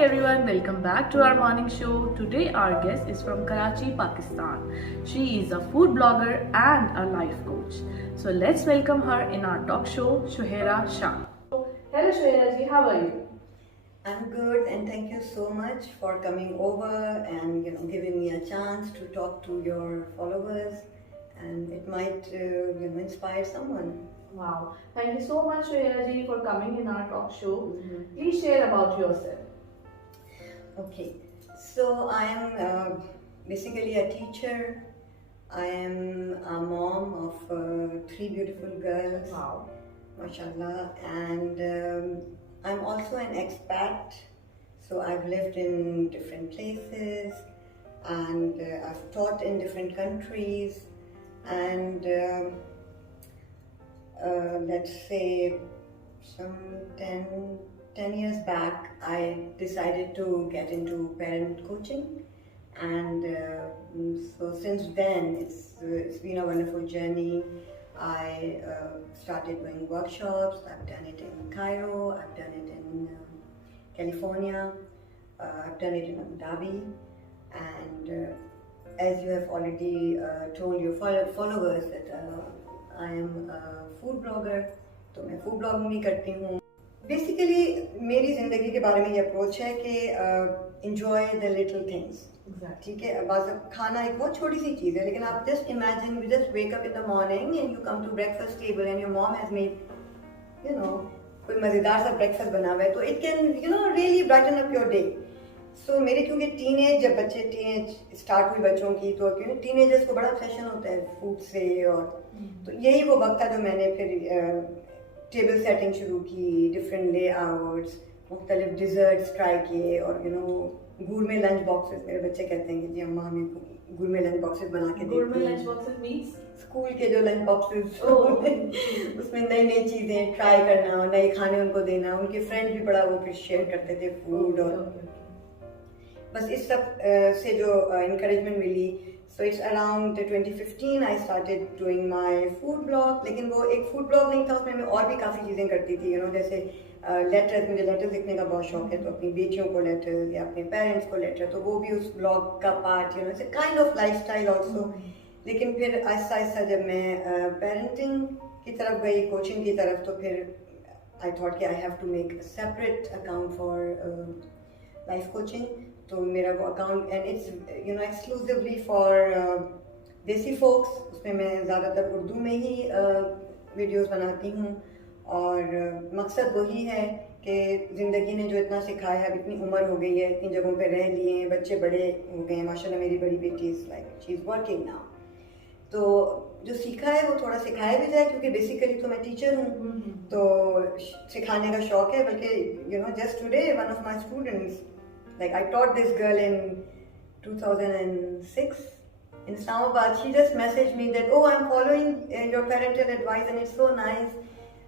morning everyone, welcome back to our morning show. Today our guest is from Karachi, Pakistan. She is a food blogger and a life coach. So let's welcome her in our talk show, Shuhaira Shah. Hello Shuhaira ji, how are you? I'm good, and thank you so much for coming over and giving me a chance to talk to your followers, and it might inspire someone. Wow, thank you so much Shuhaira ji for coming in our talk show. Please share about yourself. Okay, so I am basically a teacher. I am a mom of three beautiful girls. Wow. Mashallah, and I'm also an expat. So I've lived in different places, and I've taught in different countries, and let's say some 10 years back, I decided to get into parent coaching, and so since then it's been a wonderful journey. I started doing workshops. I've done it in Cairo, I've done it in California, I've done it in Abu Dhabi, and as you have already told your followers that I am a food blogger, तो मैं food blogging भी करती हूँ. Basically मेरी ज़िंदगी के बारे में ये अप्रोच है कि enjoy the little things. ठीक है, बस खाना एक बहुत छोटी सी चीज़ है, लेकिन आप just imagine you just wake up in the morning and you come to breakfast table and your mom has made कोई मज़ेदार सा breakfast बना हुआ है, तो it can really brighten up your day. So मेरे क्योंकि जब बच्चे टीनेज स्टार्ट हुई बच्चों की, तो टीनेजर्स को बड़ा ऑब्सेशन होता है फूड से, और तो यही वो वक्त था जो मैंने फिर टेबल सेटिंग शुरू की, डिफरेंट लेआउट्स, मुख्तलिफ डिज़र्ट्स ट्राई किए, और गुरमे लंच बॉक्सेस. मेरे बच्चे कहते हैं कि जी अम्मा हमें गुरमे लंच बॉक्सेस बना के Gourmet lunch boxes means? School के जो लंच बॉक्सेस उसमें नई नई चीज़ें ट्राई करना, नए खाने उनको देना. उनके फ्रेंड्स भी बड़ा वो फिर शेयर करते थे फूड, और बस इस सब से जो encouragement milli. So it's around 2015 I started doing my food blog. लेकिन वो एक food blog नहीं था, उसमें मैं और भी काफ़ी चीज़ें करती थी. जैसे लेटर्स, मुझे लेटर्स लिखने का बहुत शौक है, तो अपनी बेटियों को लेटर्स या अपने पेरेंट्स को लेटर, तो वो भी उस ब्लॉग का part, it's a kind of lifestyle also. लेकिन फिर आहिस्ता आहिस्ता जब मैं पेरेंटिंग की तरफ गई, कोचिंग की तरफ, तो फिर आई थॉट कि I have to make a separate account for life coaching. तो मेरा वो account, and it's exclusively for desi folks. उसमें मैं ज़्यादातर उर्दू में ही वीडियोस बनाती हूँ, और मकसद वही है कि ज़िंदगी ने जो इतना सिखाया है, अब इतनी उम्र हो गई है, इतनी जगहों पे रह लिए हैं, बच्चे बड़े हो गए हैं माशाल्लाह. मेरी बड़ी बेटी is like she is working now, तो जो सीखा है वो थोड़ा सिखाया भी जाए, क्योंकि बेसिकली तो मैं टीचर हूँ, तो सिखाने का शौक़ है. बल्कि just today one of my students, like I taught this girl in 2006 in Islamabad. She just messaged me that, oh, I'm following your parental advice and it's so nice.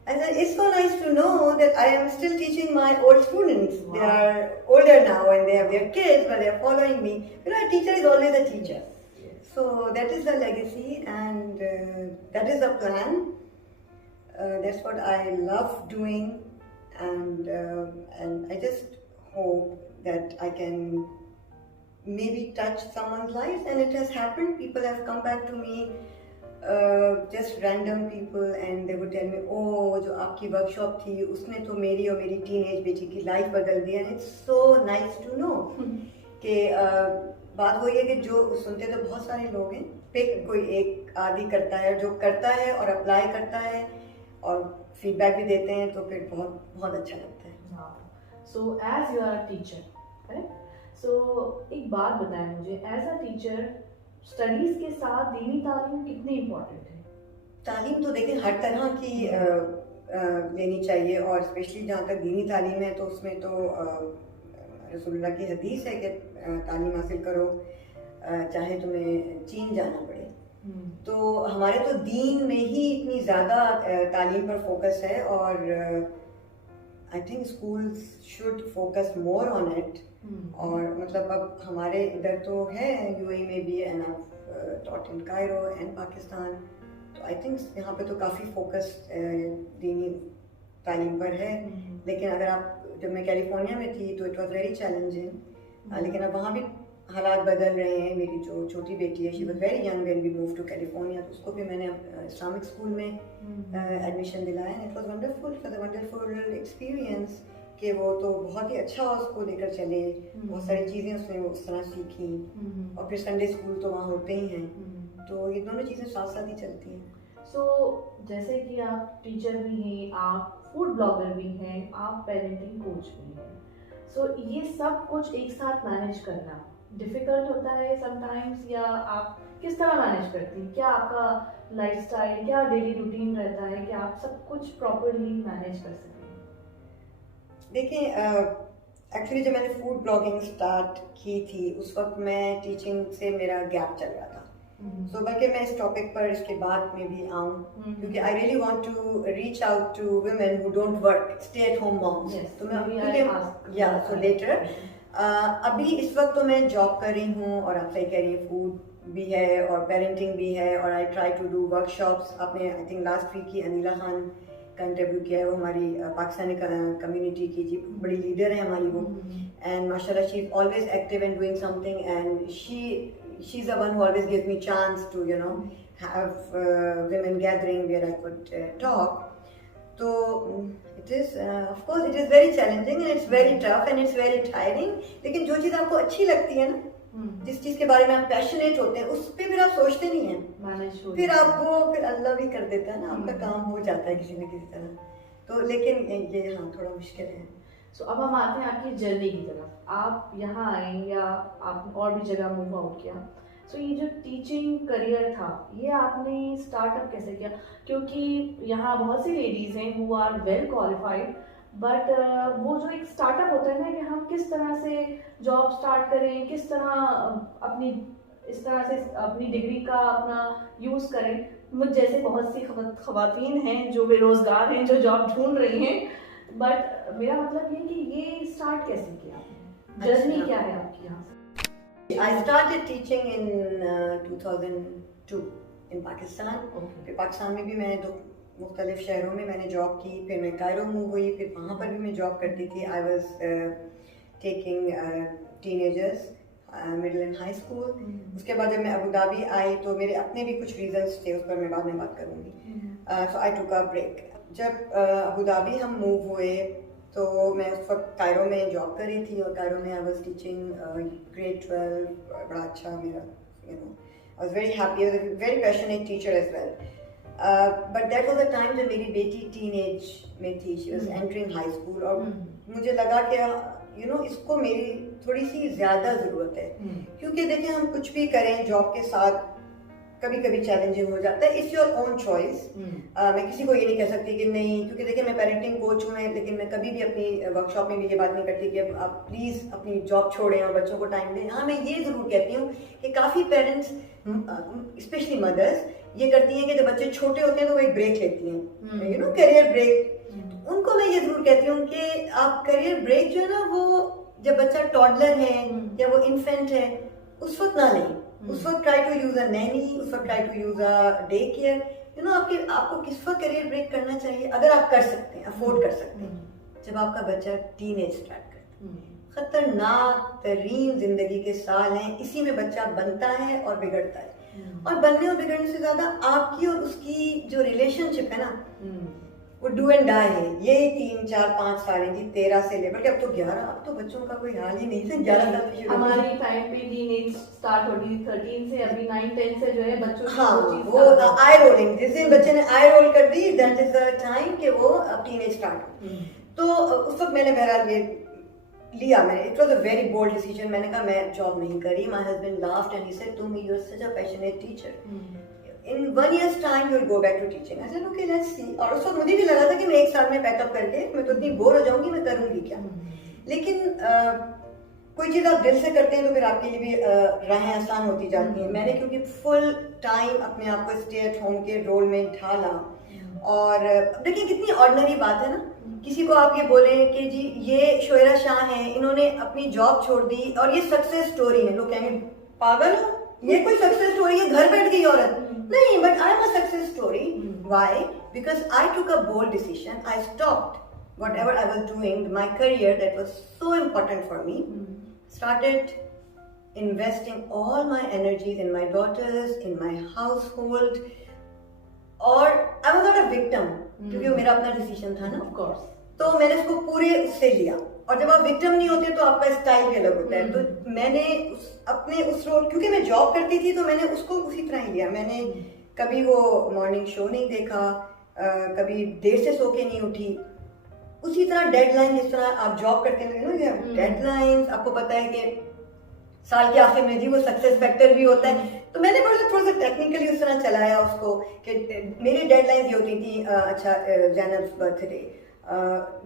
I said, it's so nice to know that I am still teaching my old students. Wow. They are older now and they have their kids, but they are following me. A teacher is always a teacher. Yes. So that is the legacy, and that is the plan. That's what I love doing, and I just hope that I can maybe touch someone's life, and it has happened. People have come back to me, just random people, and they would tell me, oh, जो आपकी workshop थी उसने तो मेरी और मेरी teenage बेटी की लाइफ बदल दी. And it's so nice to know कि बात वही है कि जो सुनते तो बहुत सारे लोग हैं, पिक कोई एक आदि करता है, जो करता है और अप्लाई करता है और फीडबैक भी देते हैं, तो फिर बहुत बहुत अच्छा लगता है. So as you are a teacher, right? So एक बात बताएं मुझे, as a teacher स्टडीज के साथ दीनी तालीम कितनी इम्पोर्टेंट है? तालीम तो देखिए हर तरह की लेनी चाहिए, और स्पेशली जहाँ तक दीनी तालीम है, तो उसमें तो रसूलुल्लाह की हदीस है कि तालीम हासिल करो चाहे तुम्हें चीन जाना पड़े. तो हमारे तो दीन में ही इतनी ज़्यादा तालीम पर फोकस है, और I think schools should focus more on it. और मतलब अब हमारे इधर तो है यूएई में भी, and I've taught in Cairo and Pakistan. तो I think यहाँ पे तो काफ़ी फोकस दीनी तालीम पर है। लेकिन अगर आप, जब मैं कैलिफोर्निया में थी तो इट वॉज वेरी चैलेंजिंग, लेकिन अब वहाँ भी हालात बदल रहे हैं। मेरी जो छोटी बेटी है, she was very young when we move to California, तो उसको भी मैंने इस्लामिक स्कूल में एडमिशन दिलाया। It was wonderful, for the wonderful experience कि वो तो बहुत ही अच्छा उसको लेकर चले, बहुत सारी चीज़ें उसने उस तरह सीखी, और फिर संडे स्कूल तो वहाँ होते ही हैं, तो ये दोनों चीज़ें साथ साथ ही चलती हैं। सो जैसे कि आप टीचर भी हैं, आप फूड ब्लॉगर भी हैं, आप पेरेंटिंग कोच भी हैं, सो ये सब कुछ एक साथ मैनेज करना डिफ़िकल्ट होता है समटाइम्स, या आप किस तरह मैनेज करती हैं? क्या आपका लाइफस्टाइल, क्या डेली रूटीन रहता है कि आप सब कुछ प्रॉपरली मैनेज कर सकें? देखिए, एक्चुअली जब मैंने फूड ब्लॉगिंग स्टार्ट की थी उस वक्त मैं टीचिंग से मेरा गैप चल रहा था। सो बल्कि मैं इस टॉपिक पर इसके बाद में भी आऊँ, क्योंकि I really want to reach out to women who don't work, stay at home moms. तो मैं या सो लेटर अभी इस वक्त तो मैं जॉब कर रही हूँ, और आप सही कह रही हैं, फूड भी है और पेरेंटिंग भी है, और I try to do workshops. आपने आई थिंक लास्ट वीक की अनिला खान का इंटरव्यू किया है, वो हमारी पाकिस्तानी कम्युनिटी की जी बड़ी लीडर है हमारी वो, एंड माशाल्लाह she is always active and doing something, and she is the one who always gives me chance to you know have women gathering where I could talk. So it is of course it is very challenging and it's very tough and it's very tiring, लेकिन जो चीज़ आपको अच्छी लगती है ना, जिस चीज़ के बारे में आप पैशनेट होते हैं, उस पर फिर आप सोचते नहीं हैं, फिर आपको फिर अल्लाह भी कर देता है ना, आपका काम हो जाता है किसी न किसी तरह। तो लेकिन ये हाँ थोड़ा मुश्किल है। सो अब हम आते हैं आपकी जर्नी की तरफ। आप यहाँ आए या आप और भी जगह मूव आउट किया, सो ये जो टीचिंग करियर था, ये आपने स्टार्टअप कैसे किया? क्योंकि यहाँ बहुत सी लेडीज़ हैं who are well qualified, but वो जो एक स्टार्टअप होता है ना, कि हम किस तरह से जॉब स्टार्ट करें, किस तरह अपनी इस तरह से अपनी डिग्री का अपना यूज़ करें। मुझ जैसे बहुत सी खवातीन हैं जो बेरोज़गार हैं, जो जॉब ढूंढ रही हैं, बट मेरा मतलब ये कि ये स्टार्ट कैसे किया आपने, जर्नी क्या है आपकी यहाँ से? I started teaching in 2002 in Pakistan. फिर पाकिस्तान में भी मैंने दो मुख्तलिफ शहरों में मैंने जॉब की, फिर मैं कायरो मूव हुई, फिर वहाँ पर भी मैं जॉब करती थी। I was taking teenagers middle and high school. उसके बाद जब मैं अबू धाबी आई तो मेरे अपने भी कुछ रीजंस थे, उस पर मैं बाद में बात करूँगी। सो आई टुक अ ब्रेक। जब अबू धाबी हम मूव हुए तो मैं उस वक्त कायरो में जॉब कर रही थी, और कायरो में आई वॉज टीचिंग ग्रेड 12, बड़ा अच्छा मेरा you know I was very happy, very passionate teacher as well. But that was a time जब मेरी बेटी टीनेज में थी, she was entering high school, और मुझे लगा कि यू नो इसको मेरी थोड़ी सी ज़्यादा ज़रूरत है, क्योंकि देखिए हम कुछ भी करें जॉब के साथ कभी कभी चैलेंजिंग हो जाता है। It's your own choice. मैं किसी को ये नहीं कह सकती कि नहीं, क्योंकि देखिए मैं पेरेंटिंग कोच हूँ, लेकिन मैं कभी भी अपनी वर्कशॉप में भी ये बात नहीं करती कि अब आप प्लीज़ अपनी जॉब छोड़ें और बच्चों को टाइम दें। हाँ, मैं ये ज़रूर कहती हूँ कि काफ़ी पेरेंट्स, स्पेशली मदर्स, ये करती हैं कि जब बच्चे छोटे होते हैं तो वो एक ब्रेक लेती हैं, यू नो करियर ब्रेक। उनको मैं ये ज़रूर कहती हूँ कि आप करियर ब्रेक जो है ना, वो जब बच्चा टॉडलर है या वो इन्फेंट है उस वक्त ना लें। उस वक्त try to use a nanny, उस वक्त try to use a day care. You know आपको किस वक्त करियर ब्रेक करना चाहिए, अगर आप कर सकते हैं, अफोर्ड कर सकते हैं, जब आपका बच्चा टीनेज स्टार्ट करता है। खतरनाक तरीन जिंदगी के साल हैं, इसी में बच्चा बनता है और बिगड़ता है, और बनने और बिगड़ने से ज्यादा आपकी और उसकी जो रिलेशनशिप है ना, वो डू एंड डाई है। ये 3, 4, 5 साल जी, 13 से लेकर के अब तो 11, अब तो बच्चों का कोई हाल ही नहीं है। 11 साल से हमारी टाइम पे टीनेज स्टार्ट होती 13 से, अभी 9, 10 से जो है बच्चों की हाँ, वो आई रोलिंग, जिस दिन बच्चे ने आई रोल कर दी दैट इज द टाइम कि वो अब टीनेज स्टार्ट। तो उस वक्त मैंने बहरहाल ये लिया, मैंने it was a very bold decision. मैंने कहा मैं जॉब नहीं करी। My husband laughed and he said तुम you are such a passionate teacher, in 1 year's time you'll go back to teaching. I said okay, let's see. और उस वक्त मुझे भी लगा था कि मैं 1 साल में पैकअप करके मैं तो इतनी बोर हो जाऊंगी, मैं करूंगी क्या। लेकिन कोई चीज़ आप दिल से करते हैं तो फिर आपके लिए भी राहें आसान होती जाती हैं। मैंने क्योंकि फुल टाइम अपने आप को स्टे एट होम के रोल में ढाला, और देखिए कितनी ऑर्डिनरी बात है ना, किसी को आप ये बोले कि जी ये शुहेरा शाह हैं, इन्होंने अपनी जॉब छोड़ दी और ये सक्सेस स्टोरी है, लोग कहेंगे पागल हो, ये कोई सक्सेस स्टोरी है, घर बैठ गई औरत। नहीं, but I am a success story. Why? Because I took a bold decision. I stopped whatever I was doing, my career that was so important for me. Started investing all my energies in my daughters, in my household. और I was not a victim, क्योंकि वो मेरा अपना decision था ना. Of course. तो मैंने उसको पूरे उससे लिया. और जब आप विक्टिम नहीं होते तो आपका स्टाइल भी अलग होता है. तो मैंने अपने उस रोल, क्योंकि मैं जॉब करती थी तो मैंने उसको उसी तरह ही लिया. मैंने कभी वो मॉर्निंग शो नहीं देखा, कभी देर से सो के नहीं उठी. उसी तरह डेडलाइन, जिस तरह आप जॉब करते हैं डेडलाइंस, आपको पता है कि साल के आखिर में जी वो सक्सेस फैक्टर भी होता है. तो मैंने थोड़ा सा टेक्निकली उस तरह चलाया उसको कि मेरी डेडलाइंस ये होती थी, अच्छा जैनब्स birthday,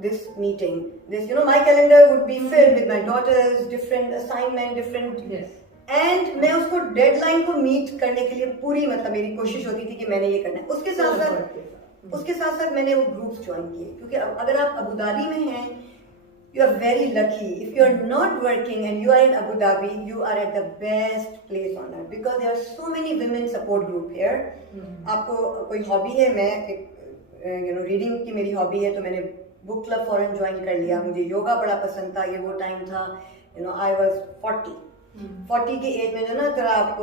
this meeting, this, my calendar would be filled with my daughters, different assignment, different. Yes. And मैं उसको डेडलाइन को मीट करने के लिए पूरी, मतलब मेरी कोशिश होती थी कि मैंने ये करना है. उसके साथ साथ मैंने वो ग्रुप्स ज्वाइन किए, क्योंकि अगर आप अबू धाबी में हैं, you are very lucky. If you are not working and you are in Abu Dhabi, you are at the best place on earth, because there are so many women support group here. आपको कोई hobby है, मैं reading की मेरी hobby है, तो मैंने book club फॉरन join कर लिया. मुझे योगा बड़ा पसंद था. ये वो टाइम था, आई वाज 40 के एज में, जो ना जरा आप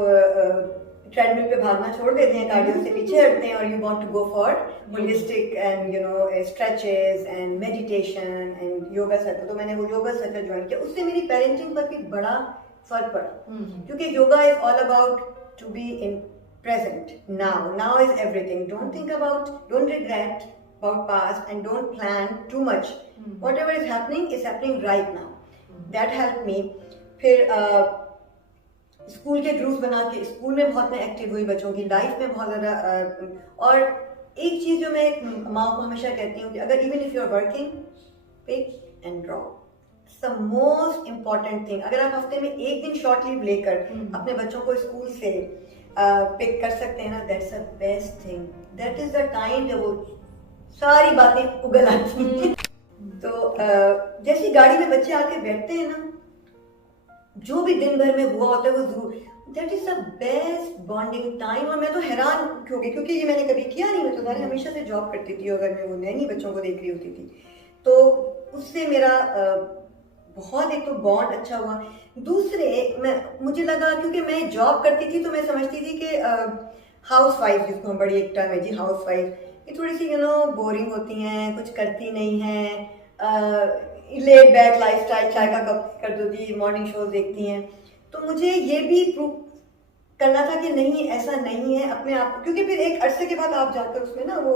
ट्रेडमिल पे भागना छोड़ देते हैं, कार्डियो से पीछे हटते हैं, और you want to go for holistic and stretches and meditation and yoga circle. तो मैंने वो योगा सर्कल ज्वाइन किया. उससे मेरी पेरेंटिंग पर भी बड़ा फर्क पड़ा, क्योंकि yoga is all about to be in present. Now is everything. Don't think about, don't regret about past, and don't plan too much. Whatever is happening right now. That helped me. फिर school के groups बना के school में बहुत मैं active हुई, बच्चों की लाइफ में बहुत ज़्यादा. और एक चीज़ जो मैं एक माँ को हमेशा कहती हूँ कि अगर even if you are working, pick and drop. The most important thing, अगर आप हफ्ते में एक दिन शॉर्ट लीव लेकर अपने बच्चों को स्कूल से पिक कर सकते हैं ना, that's the best thing. That is the time जब वो सारी बातें उगल आती हैं. तो जैसी गाड़ी में बच्चे आके बैठते हैं ना, जो भी दिन भर में हुआ होता है वो जरूर, that is the best bonding time. और मैं तो हैरान हो गई, क्योंकि ये मैंने कभी किया नहीं. मैं तो हमेशा से जॉब करती थी, अगर मैं वो नैनी बच्चों को देख रही होती थी, तो उससे मेरा बहुत एक तो बॉन्ड अच्छा हुआ. दूसरे मुझे लगा, क्योंकि मैं जॉब करती थी तो मैं समझती थी कि हाउस वाइफ, जिसको हम बड़ी एक टर्म है जी हाउस वाइफ, ये थोड़ी सी बोरिंग होती हैं, कुछ करती नहीं हैं, लेट बैक लाइफ स्टाइल, चाय का कप कर दो जी, मॉर्निंग शोज देखती हैं. तो मुझे ये भी प्रूव करना था कि नहीं, ऐसा नहीं है अपने आप, क्योंकि फिर एक अरसे के बाद आप जाकर उसमें ना वो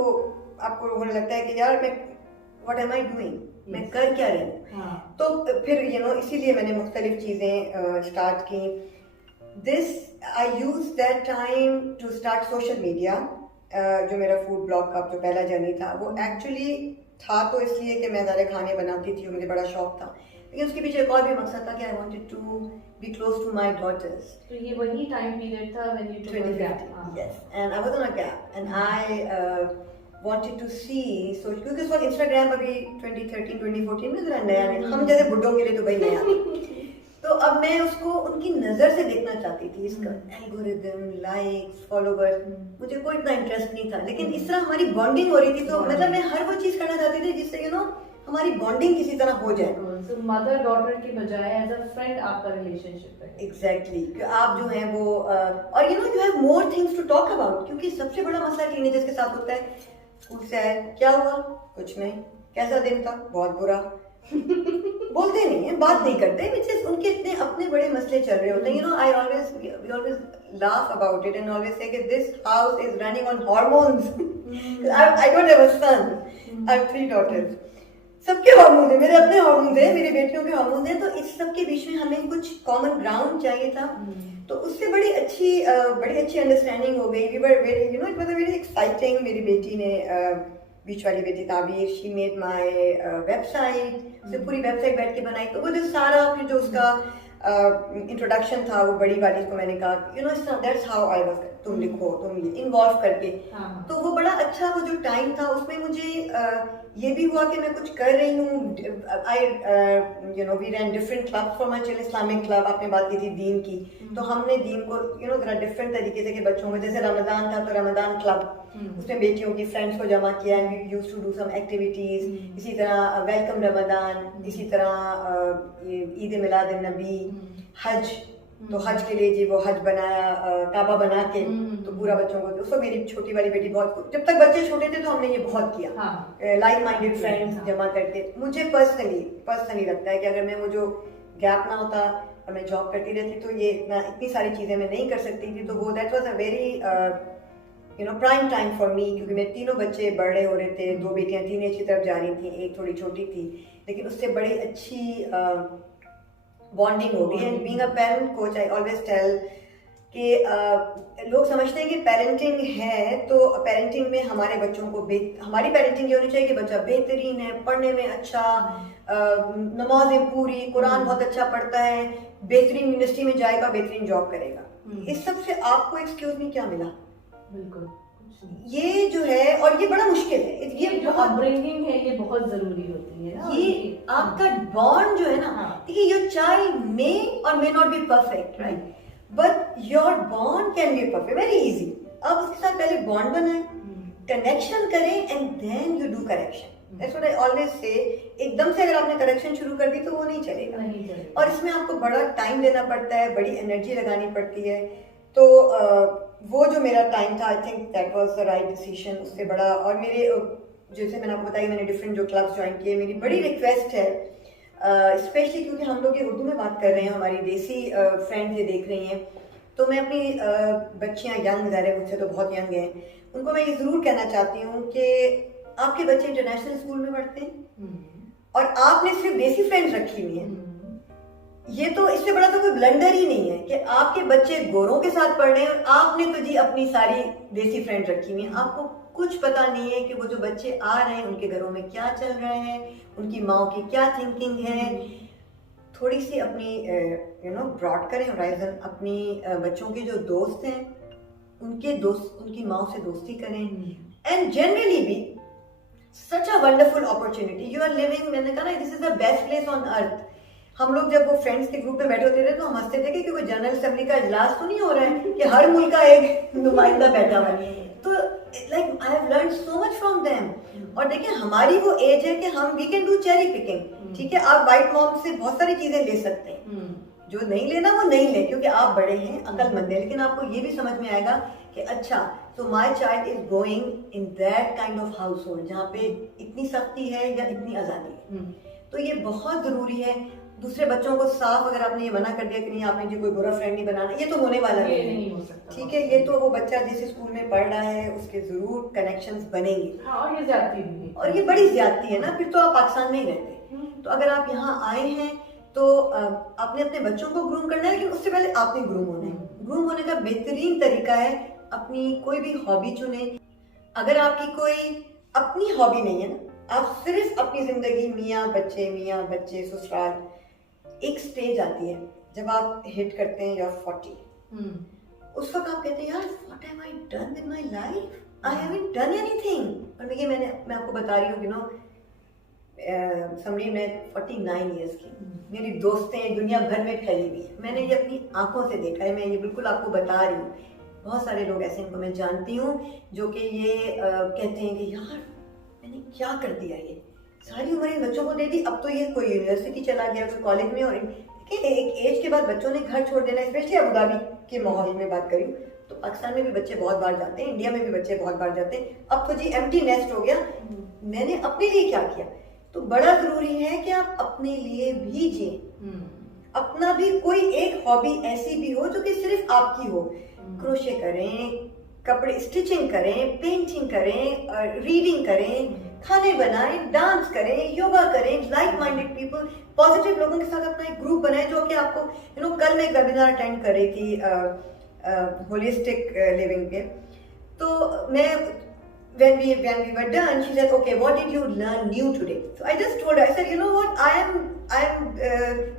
आपको होने लगता है कि यार मैं व्हाट एम आई डूइंग, मैं कर क्या रही हूँ. तो फिर इसीलिए मैंने मुख्तलिफ चीज़ें स्टार्ट की. This I use that time to start social media. जो मेरा फूड ब्लॉग का जो पहला जर्नी था, वो एक्चुअली था तो इसलिए कि मैं ज़्यादा खाने बनाती थी और मुझे बड़ा शौक था, लेकिन उसके पीछे एक और भी मकसद था कि I wanted to be close to my daughters. तो ये वही टाइम पीरियड था when you took a gap. Yes, and I was on a gap and I wanted to see, so क्योंकि उस वक्त इंस्टाग्राम अभी 2013-2014 में जरा नया है, हम जैसे बुड्ढों के लिए तो भाई नया. तो अब मैं उसको उनकी नजर से देखना चाहती थी, इसका एल्गोरिदम, लाइक्स, फॉलोवर्स, मुझे कोई इतना इंटरेस्ट नहीं था. लेकिन इस तरह हमारी बॉन्डिंग हो रही थी, तो मतलब मैं हर वो चीज करना चाहती थी जिससे हमारी बॉन्डिंग किसी तरह हो जाए. So मदर डॉटर के बजाय एज अ फ्रेंड आपका रिलेशनशिप है. एग्जैक्टली. आप जो हैं वो और you have more things to talk about, क्योंकि सबसे बड़ा मसला टीनेजर्स के साथ होता है, स्कूल से आए, क्या हुआ, कुछ नहीं, कैसा दिन था, बहुत बुरा. बोलते नहीं है, बात नहीं करते, which उनके इतने अपने बड़े मसले चल रहे होते हैं. I always laugh about it and always say that this house is running on hormones. I don't have a son. I have 3 daughters. सबके हार्मोन है, मेरे अपने हार्मोन है, मेरी बेटियों के हार्मोन है. तो इस सब के बीच में हमें कुछ कॉमन ग्राउंड चाहिए था. तो उससे बड़ी अच्छी अंडरस्टैंडिंग हो गई. We were very it was very exciting. मेरी बेटी ने बीच वाली बेटी Tabeer, she made my website. उसने पूरी वेबसाइट बैठ के बनाई. तो वो जो सारा फिर जो उसका इंट्रोडक्शन था, वो बड़ी वाली को मैंने कहा दैट्स हाउ आई वाज तुम लिखो, तुम ये इन्वॉल्व करके। हाँ। तो वो बड़ा अच्छा वो जो टाइम था उसमें मुझे ये भी हुआ कि मैं कुछ कर रही हूँ। I we run different club for my children, Islamic club, आपने बात की थी दीन की, तो हमने दीन को जरा डिफरेंट तरीके से कि बच्चों में, जैसे रमजान था तो रमजान क्लब, उसमें बेटियों की फ्रेंड्स को जमा किया, and we used to do some activities. इसी तरह वेलकम रमजान, इसी तरह ईद मिलाद नबी, हज, तो हज के लिए जी वो हज बनाया, काबा बना के, तो पूरा बच्चों को, उसको मेरी छोटी वाली बेटी बहुत, जब तक बच्चे छोटे थे तो हमने ये बहुत किया, लाइक माइंडेड फ्रेंड्स जमा करके। मुझे पर्सनली लगता है कि अगर मैं वो जो गैप ना होता और मैं जॉब करती रहती तो ये इतनी सारी चीजें मैं नहीं कर सकती थी। तो वो that was a very prime time for me, क्योंकि मेरे तीनों बच्चे बड़े हो रहे थे, 2 बेटियां टीनेज की तरफ जा रही थी, एक थोड़ी छोटी थी, लेकिन उससे बड़ी अच्छी बॉन्डिंग हो गई। And being a parent coach, I always tell कि लोग समझते हैं कि पेरेंटिंग है तो पेरेंटिंग में हमारे बच्चों को हमारी पेरेंटिंग ये होनी चाहिए कि बच्चा बेहतरीन है, पढ़ने में अच्छा, नमाजें पूरी, कुरान बहुत अच्छा पढ़ता है, बेहतरीन यूनिवर्सिटी में जाएगा, बेहतरीन जॉब करेगा। इस सब से आपको एक्सक्यूज मी क्या मिला? बिल्कुल ये जो है, और ये बड़ा मुश्किल है, ये जो अपब्रिंगिंग है ये बहुत जरूरी होती है ना, ये आपका बॉन्ड जो है ना, देखिए योर चाइल्ड मे और may not be perfect, right, but your bond can be perfect, very easy. आप उसके साथ पहले बॉन्ड बनाएं, कनेक्शन करें, and then you do correction. That's what I always say। एकदम से अगर आपने करेक्शन शुरू कर दी तो वो नहीं चलेगा, और इसमें आपको बड़ा टाइम देना पड़ता है, बड़ी एनर्जी लगानी पड़ती है। तो वो जो मेरा टाइम था, I think that was the right decision. उससे बड़ा, और मेरे जैसे मैंने आपको बताया, मैंने डिफरेंट जो क्लब्स ज्वाइन किए, मेरी बड़ी रिक्वेस्ट है, स्पेशली क्योंकि हम लोग ये उर्दू में बात कर रहे हैं, हमारी देसी फ्रेंड्स ये देख रही हैं, तो मैं अपनी बच्चियाँ यंग, ज़ाहिर है मुझसे तो बहुत यंग हैं, उनको मैं ये ज़रूर कहना चाहती हूँ कि आपके बच्चे इंटरनेशनल स्कूल में पढ़ते हैं और आपने सिर्फ देसी फ्रेंड्स रखी हुई हैं। ये तो इससे बड़ा तो कोई ब्लंडर ही नहीं है कि आपके बच्चे गोरों के साथ पढ़ रहे हैं और आपने तो जी अपनी सारी देसी फ्रेंड रखी हुई हैं। आपको कुछ पता नहीं है कि वो जो बच्चे आ रहे हैं उनके घरों में क्या चल रहा है, उनकी माओ की क्या थिंकिंग है। थोड़ी सी अपनी ब्रॉड करें होराइजन, अपनी बच्चों के जो दोस्त हैं उनकी माओ से दोस्ती करें, एंड जनरली भी such a wonderful opportunity you are living. मैंने कहा ना, this is the best place on earth. हम लोग जब वो फ्रेंड्स के ग्रुप में बैठे होते थे तो हम हंसते थे कि कोई जनरल असेंबली का इजलास तो नहीं हो रहा है कि हर मुल्क का एक नुमाइंदा बैठा हुआ है। तो like I have learned so much from them. और देखिए हमारी वो एज है कि हम we can do cherry picking. ठीक है, आप वाइट मॉम से बहुत सारी चीजें ले सकते हैं, जो नहीं लेना वो नहीं ले, क्योंकि आप बड़े हैं, अक्लमंद हैं, लेकिन आपको ये भी समझ में आएगा कि अच्छा, तो my child is going in that kind of house hold जहाँ पे इतनी सख्ती है या इतनी आज़ादी है। तो ये बहुत ज़रूरी है। दूसरे बच्चों को साफ, अगर आपने ये मना कर दिया कि नहीं आपने जी कोई बुरा फ्रेंड नहीं बनाना, ये तो होने वाला नहीं हो सकता। ठीक है, ये तो वो बच्चा जिस स्कूल में पढ़ रहा है उसके जरूर कनेक्शंस बनेंगे। और ये ज्यादती भी है, और ये बड़ी ज्यादती है ना, फिर तो आप पाकिस्तान में ही रहते। तो अगर आप यहाँ आए हैं तो आपने अपने बच्चों को ग्रूम करना है, लेकिन उससे पहले आपने ग्रूम होना है। ग्रूम होने का बेहतरीन तरीका है अपनी कोई भी हॉबी चुने। अगर आपकी कोई अपनी हॉबी नहीं है ना, आप सिर्फ अपनी जिंदगी मियाँ बच्चे ससुराल, एक स्टेज आती है जब आप हिट करते हैं योर 40, उस वक्त आप कहते हैं यार what have I done with my life, I haven't done anything. और मैं आपको बता रही हूँ समरी में 49 इयर्स की, मेरी दोस्तें दुनिया भर में फैली हुई है, मैंने ये अपनी आंखों से देखा है, मैं ये बिल्कुल आपको बता रही हूँ। बहुत सारे लोग ऐसे इनको मैं जानती हूँ जो कि ये कहते हैं कि यार मैंने क्या कर दिया, ये सारी उम्र इन बच्चों को दे दी, अब तो ये कोई यूनिवर्सिटी चला गया, कोई कॉलेज में। और एक एज के बाद बच्चों ने घर छोड़ देना, स्पेशली अबू धाबी के माहौल में बात करी तो पाकिस्तान में भी बच्चे बहुत बार जाते हैं, इंडिया में भी बच्चे बहुत बार जाते हैं। अब तो जी एम्प्टी नेस्ट हो गया। मैंने अपने लिए क्या किया? तो बड़ा जरूरी है कि आप अपने लिए भी जिए, अपना भी कोई एक हॉबी ऐसी भी हो जो कि सिर्फ आपकी हो। क्रोशे करें, कपड़े स्टिचिंग करें, पेंटिंग करें, रीडिंग करें, खाने बनाएं, डांस करें, योगा करें, लाइक माइंडेड पीपल, पॉजिटिव लोगों के साथ अपना एक ग्रुप बनाएं जो कि आपको कल मैं एक वेबिनार अटेंड कर रही थी होलिस्टिक लिविंग पे। तो मैं when we were done, she said, okay, what did you learn new today? So I just told her, I said, you know what, I am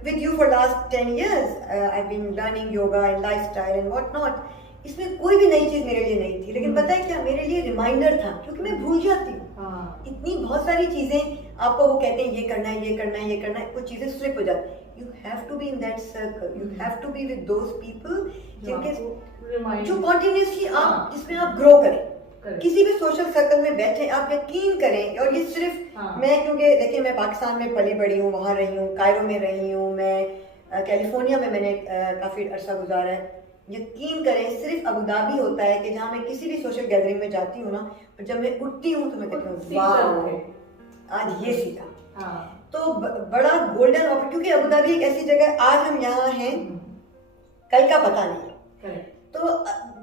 with you for last 10 years. I've been learning yoga and lifestyle and whatnot. इसमें कोई भी नई चीज मेरे लिए नहीं थी, लेकिन पता है क्या, मेरे लिए रिमाइंडर था, क्योंकि मैं भूल जाती हूँ। इतनी बहुत सारी चीजें आपको वो कहते हैं ये करना है, ये करना है, ये करना है, कुछ चीजें स्लिप हो जाती। You have to be in that circle, you have to be with those people जिनके जो कॉन्टिन्यूसली आप जिसमें आप ग्रो करें। किसी भी सोशल सर्कल में बैठे आप यकीन करें, और ये सिर्फ मैं, क्योंकि देखिए मैं पाकिस्तान में पली बड़ी हूँ, वहां रही हूँ, कायरो में रही हूँ, मैं कैलिफोर्निया में मैंने काफी अरसा गुजारा है। यकीन करें सिर्फ अबू धाबी होता है कि जहाँ मैं किसी भी सोशल गैदरिंग में जाती हूँ ना, और जब मैं उठती हूँ तो मैं कहती हूँ वाह आज ये सीखा। तो बड़ा गोल्डन ऑप्शन, क्योंकि अबू धाबी एक ऐसी जगह, आज हम यहाँ हैं कल का पता नहीं, तो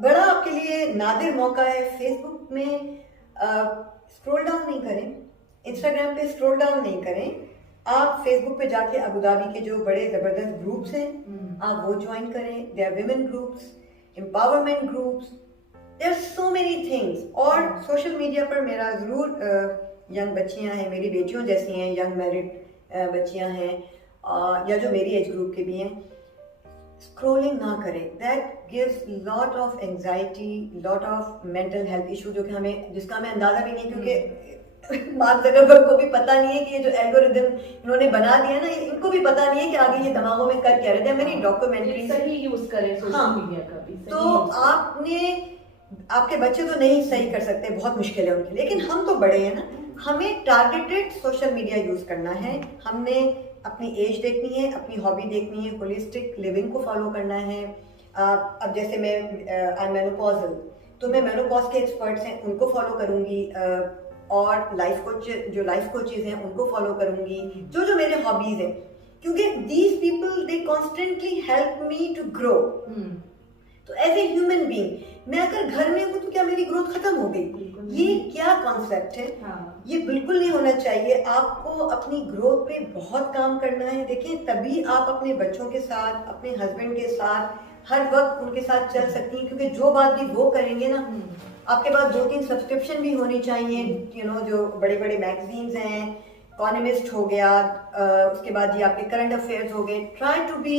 बड़ा आपके लिए नादिर मौका है। फेसबुक में स्क्रॉल डाउन नहीं करें, इंस्टाग्राम पे स्क्रॉल डाउन नहीं करें, आप फेसबुक पे जाके अबू धाबी के जो बड़े जबरदस्त ग्रुप्स हैं आप वो ज्वाइन करें। There women groups, empowerment groups, there so many things. और सोशल मीडिया पर मेरा जरूर यंग बच्चियां हैं, मेरी बेटियों जैसी हैं, यंग मैरिड बच्चियां हैं, या जो मेरी एज ग्रुप के भी हैं, स्क्रोलिंग ना करें। That gives lot of anxiety, lot of mental health issue, जो कि हमें, जिसका हमें अंदाजा भी नहीं, क्योंकि मार्क ज़करबर्ग को भी पता नहीं है कि ये जो एल्गोरिदम इन्होंने बना दिया ना, इनको भी पता नहीं है कि आगे ये दिमागों में कर क्या रहे थे। मैंने डॉक्यूमेंट्री सही यूज करें सोशल मीडिया का भी, तो आपने, आपके बच्चे तो नहीं सही कर सकते, बहुत मुश्किल है उनके, लेकिन हम तो बड़े हैं ना, हमें टारगेटेड सोशल मीडिया यूज करना है। हमने अपनी एज देखनी है, अपनी हॉबी देखनी है, होलिस्टिक लिविंग को फॉलो करना है। अब जैसे मैं आई मेनोपॉजल, तो मैं मेनोपॉज के एक्सपर्ट्स हैं उनको फॉलो करूंगी, और लाइफ कोच, जो लाइफ कोचेज हैं उनको फॉलो करूंगी, जो जो मेरे हॉबीज हैं, क्योंकि these people they constantly help me to grow. तो एज ए ह्यूमन बीइंग मैं अगर घर में हूँ तो क्या मेरी ग्रोथ खत्म हो गई? ये क्या कॉन्सेप्ट है? ये बिल्कुल नहीं होना चाहिए। आपको अपनी ग्रोथ पे बहुत काम करना है। देखिए, तभी आप अपने बच्चों के साथ, अपने हस्बैंड के साथ हर वक्त उनके साथ चल सकती हैं, क्योंकि जो बात भी वो करेंगे ना, आपके पास 2-3 सब्सक्रिप्शन भी होनी चाहिए। जो बड़े बड़े मैगजीन्स हैं, इकोनॉमिस्ट हो गया, उसके बाद ये आपके करंट अफेयर्स हो गए। Try to be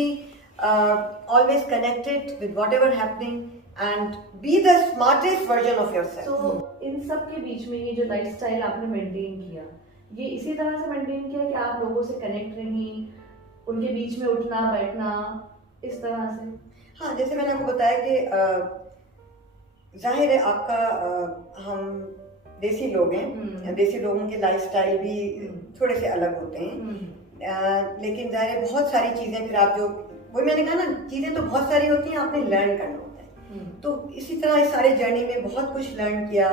always connected with whatever happening and be the smartest version of yourself. So इन सब के बीच में ये जो लाइफस्टाइल आपने मेंटेन किया, ये इसी तरह से मेंटेन किया कि आप लोगों से कनेक्ट रही, उनके बीच में उठना बैठना इस तरह से? हाँ, जैसे मैंने आपको बताया कि जाहिर है आपका हम देसी लोग हैं, देसी लोगों के लाइफस्टाइल भी थोड़े से अलग होते हैं, लेकिन जाहिर है बहुत सारी चीजें, फिर आप जो, वही मैंने कहा ना, चीजें तो बहुत सारी होती हैं, आपने लर्न करना होता है। तो इसी तरह इस सारे जर्नी में बहुत कुछ लर्न किया,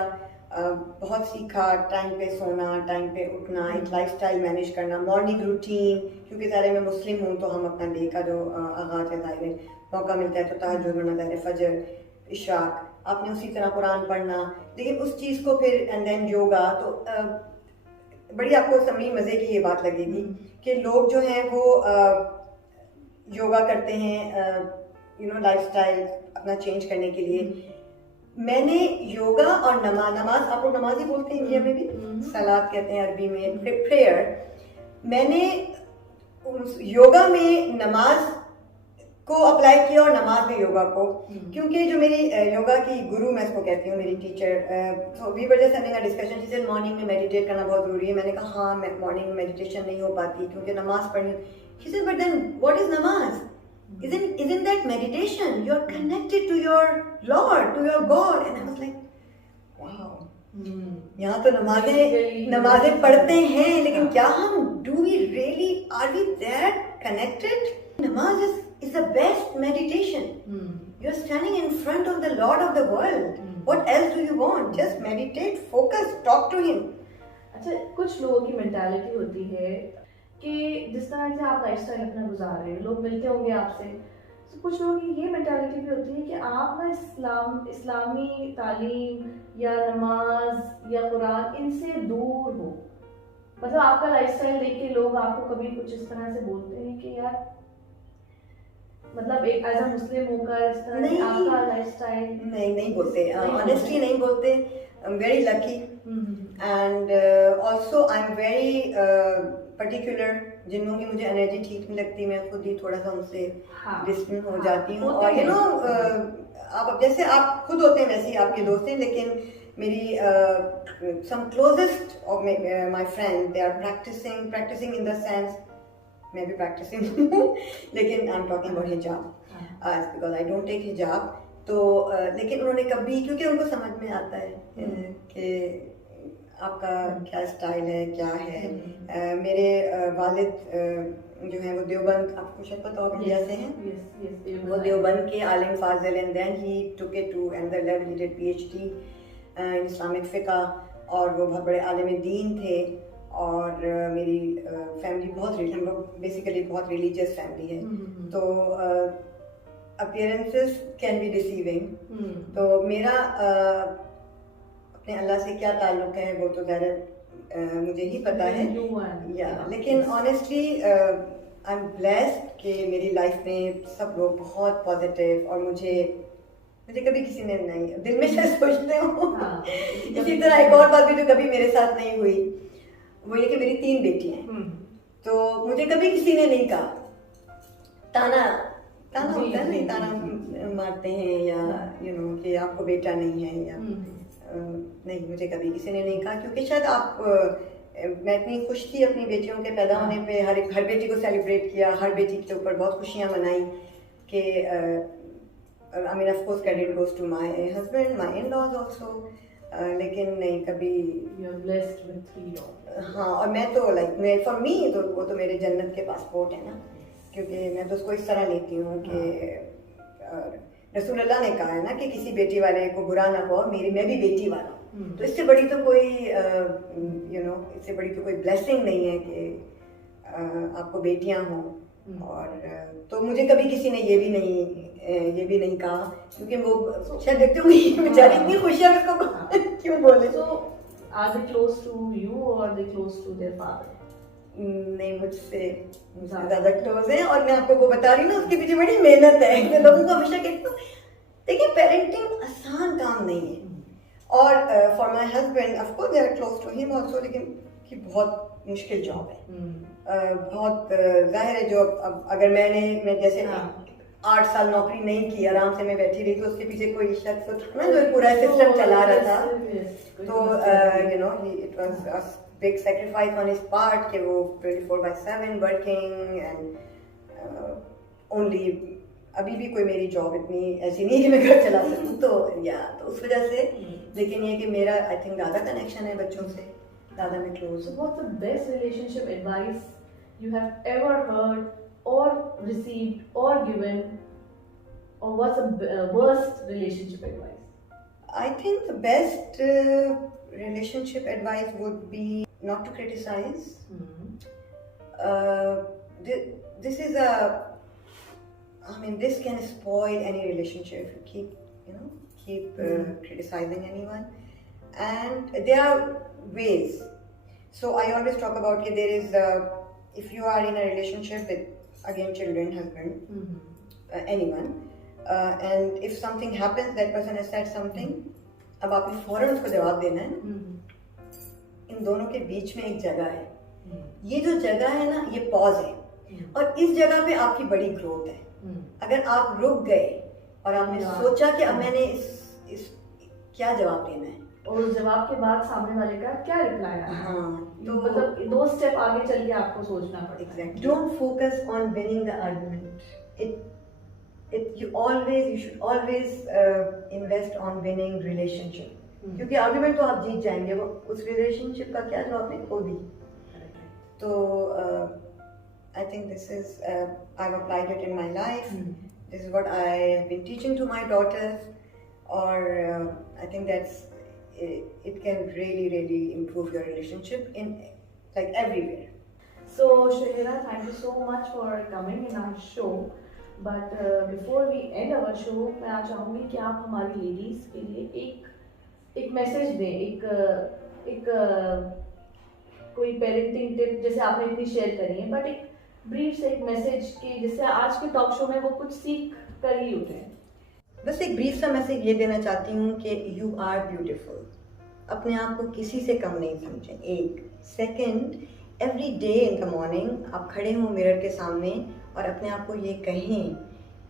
बहुत सीखा। टाइम पे सोना, टाइम पे उठना, एक लाइफस्टाइल मैनेज करना, मॉर्निंग रूटीन, क्योंकि ज़ाहिर मैं मुस्लिम हूँ तो हम अपना डे का जो आगाज़ है, ज़ाहिर मौका मिलता है तो तहज्जुद पढ़ना, ज़ाहिर फजर, इशाक, आपने उसी तरह कुरान पढ़ना, लेकिन उस चीज़ को फिर एंड देन योगा। तो बड़ी आपको समझ मज़े की ये बात लगेगी कि लोग जो हैं वो योगा करते हैं, लाइफस्टाइल अपना चेंज करने के लिए। मैंने योगा और नमाज, आप लोग नमाज ही बोलते हैं इंडिया में भी, सलात कहते हैं अरबी में, प्रेयर। मैंने योगा में नमाज को अप्लाई किया और नमाज में योगा को, क्योंकि जो मेरी योगा की गुरु, मैं इसको कहती हूँ, मेरी टीचर, तो we were just having a discussion, she said morning में मेडिटेट करना बहुत जरूरी है। मैंने कहा हाँ, मैं मॉर्निंग में मेडिटेशन नहीं हो पाती क्योंकि नमाज पढ़नी। She said, but then what is namaz? Isn't that meditation? You're connected to your Lord, to your God. And I was like, wow. यहाँ तो नमाजें पढ़ते हैं, लेकिन क्या हम, do we really, are we that connected? Namaz is the best meditation. You're standing in front of the Lord of the world. What else do you want? Just meditate, focus, talk to Him. अच्छा, कुछ लोगों की mentality होती है कि जिस तरह से आप लाइफस्टाइल अपना गुजार रहे हैं, लोग मिलते होंगे आपसे, तो कुछ लोगों की ये मेंटालिटी भी होती है कि आप ना इस्लामी तालीम या नमाज या कुरान इनसे दूर हो। मतलब आपका लाइफस्टाइल देख के लोग आपको कभी कुछ इस तरह से बोलते हैं कि यार, मतलब एक एज अ मुस्लिम होकर इस तरह से आपका लाइफस्टाइल? नहीं बोलते, ऑनेस्टली नहीं बोलते। I'm very lucky. And also I'm very particular. जिन लोगों की मुझे एनर्जी ठीक नहीं लगती, मैं खुद ही थोड़ा सा उनसे डिस्टेंस हो जाती हूँ. और यू नो आप जैसे आप खुद होते हैं वैसे ही आपके दोस्त हैं, लेकिन मेरी some closest of my friends, they are practicing in the sense मैं भी practicing लेकिन I'm talking about hijab, because I don't take hijab. तो लेकिन उन्होंने कभी, क्योंकि उनको समझ में आता है कि आपका क्या स्टाइल है, क्या है. मेरे वालिद जो हैं वो देवबंद, आपको शायद पता होगा इंडिया से हैं. वो देवबंद के आलिम फाजिल, and then he took it to another level. He did PhD in Islamic fiqh, और वो बहुत बड़े आलिम दीन थे. और मेरी फैमिली बहुत, हम लोग बेसिकली बहुत रिलीजियस फैमिली है. तो appearances can be deceiving. तो मेरा अपने अल्लाह से क्या ताल्लुक है वो तो ज़्यादा मुझे ही पता है. लेकिन ऑनेस्टली आई एम ब्लेस्ड कि मेरी लाइफ में सब लोग बहुत पॉजिटिव, और मुझे कभी किसी ने नहीं दिल में से सोचते हो. इसी तरह एक और बात भी जो कभी मेरे साथ नहीं हुई वो ये कि मेरी 3 बेटियां हैं. तो मुझे कभी किसी ने नहीं कहा, ताना होता है ना, ताना मारते हैं या यू नो कि आपको बेटा नहीं है, या नहीं, मुझे कभी किसी ने नहीं कहा. क्योंकि शायद मैं इतनी खुश थी अपनी बेटियों के पैदा होने पे. हर बेटी को सेलिब्रेट किया, हर बेटी के ऊपर बहुत खुशियाँ मनाई कि I mean of course credit goes to my husband, my in-laws also. लेकिन नहीं कभी. You are blessed with 3 daughters. हाँ, और मैं तो लाइक फॉर मी तो वो तो मेरे जन्नत के पासपोर्ट है ना, क्योंकि मैं तो उसको इस तरह लेती हूँ कि रसूलुल्लाह ने कहा है ना कि किसी बेटी वाले को बुरा ना कहो, मैं भी बेटी वाला हूँ. तो इससे बड़ी तो कोई इससे बड़ी तो कोई ब्लेसिंग नहीं है कि आपको बेटियां हों. और तो मुझे कभी किसी ने ये भी नहीं कहा, क्योंकि वो शायद देखते होंगे बेचारी इतनी खुशियाँ उसको क्यों बोले. So are they close to you or are they close to their father? नहीं, मुझसे ज़्यादा क्लोज है. और मैं आपको वो बता रही हूँ ना, उसके पीछे बड़ी मेहनत है. मैं लोगों को हमेशा कहती हूँ, देखिए पेरेंटिंग आसान काम नहीं है. और for my husband of course they are close to him also, लेकिन कि बहुत मुश्किल जॉब है. बहुत जाहिर है. जो अब अगर मैं जैसे 8 साल नौकरी नहीं की, आराम से मैं बैठी रही, तो उसके पीछे कोई शख्स तो था ना जो पूरा सिस्टम चला रहा था. तो you know it was big sacrifice on his part कि वो 24/7 working and only अभी भी कोई मेरी जॉब इतनी ऐसी नहीं है कि मैं घर चला सकूँ. तो उस वजह से. लेकिन ये कि मेरा आई थिंक ज़्यादा कनेक्शन है बच्चों से, ज़्यादा मैं क्लोज हूँ. What's the best relationship advice you have ever heard or received or given, or what's the worst relationship advice? I think the best relationship advice would be not to criticize. This is this can spoil any relationship if you keep criticizing anyone. And there are ways. So I always talk about there is if you are in a relationship with again children, husband, anyone, and if something happens, that person has said something, अब आपने फौरन उसको जवाब देना है. इन दोनों के बीच में एक जगह है. ये जो जगह है ना, ये पॉज है, और इस जगह पे आपकी बड़ी ग्रोथ है. अगर आप रुक गए और आपने सोचा कि अब मैंने इस क्या जवाब देना है, और उस जवाब के बाद सामने वाले का क्या रिप्लाई आया. तो मतलब 2 स्टेप आगे चल के आपको सोचना पड़ेगा. Exactly. Don't focus on winning the argument. You should always invest on winning relationship. क्योंकि आर्गुमेंट तो आप जीत जाएंगे, वो उस रिलेशनशिप का क्या जो आपने खो दी. तो I think this is I've applied it in my life. This is what I have been teaching to my daughters, or I think it can really improve your relationship in like everywhere. So Shuhaira, thank you so much for coming in our show. But before we end our show, मैं चाहूँगी कि आप हमारी ladies के लिए एक message दें, एक कोई पेरेंटिंग टिप जैसे आपने इतनी शेयर करी है, बट एक ब्रीफ से एक मैसेज कि जिससे आज के टॉक शो में वो कुछ सीख कर ही उठे. बस एक ब्रीफ सा मैसेज ये देना चाहती हूँ कि यू आर ब्यूटीफुल. अपने आप को किसी से कम नहीं समझें, एक। Second, every day in the morning आप खड़े हों मिरर के सामने और अपने आप को ये कहें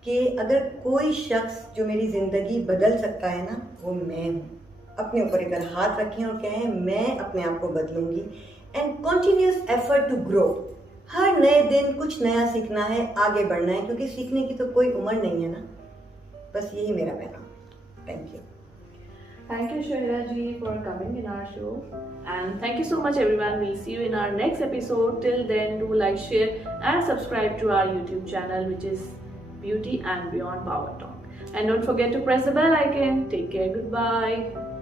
कि अगर कोई शख्स जो मेरी ज़िंदगी बदल सकता है ना, वो मैं हूँ। अपने ऊपर एक हाथ रखें और कहें मैं अपने आप को बदलूंगी। And continuous effort to grow, हर नए दिन कुछ नया सीखना है, आगे बढ़ना है, क्योंकि सीखने की तो कोई उम्र नहीं है ना। बस यही मेरा पैगाम। Thank you. Thank you, Shuhera ji, for coming in our show. And thank you so much, everyone. We'll see you in our next episode. Till then, do like, share, and subscribe to our YouTube channel, which is Beauty and Beyond Power Talk. And don't forget to press the bell icon. Take care. Goodbye.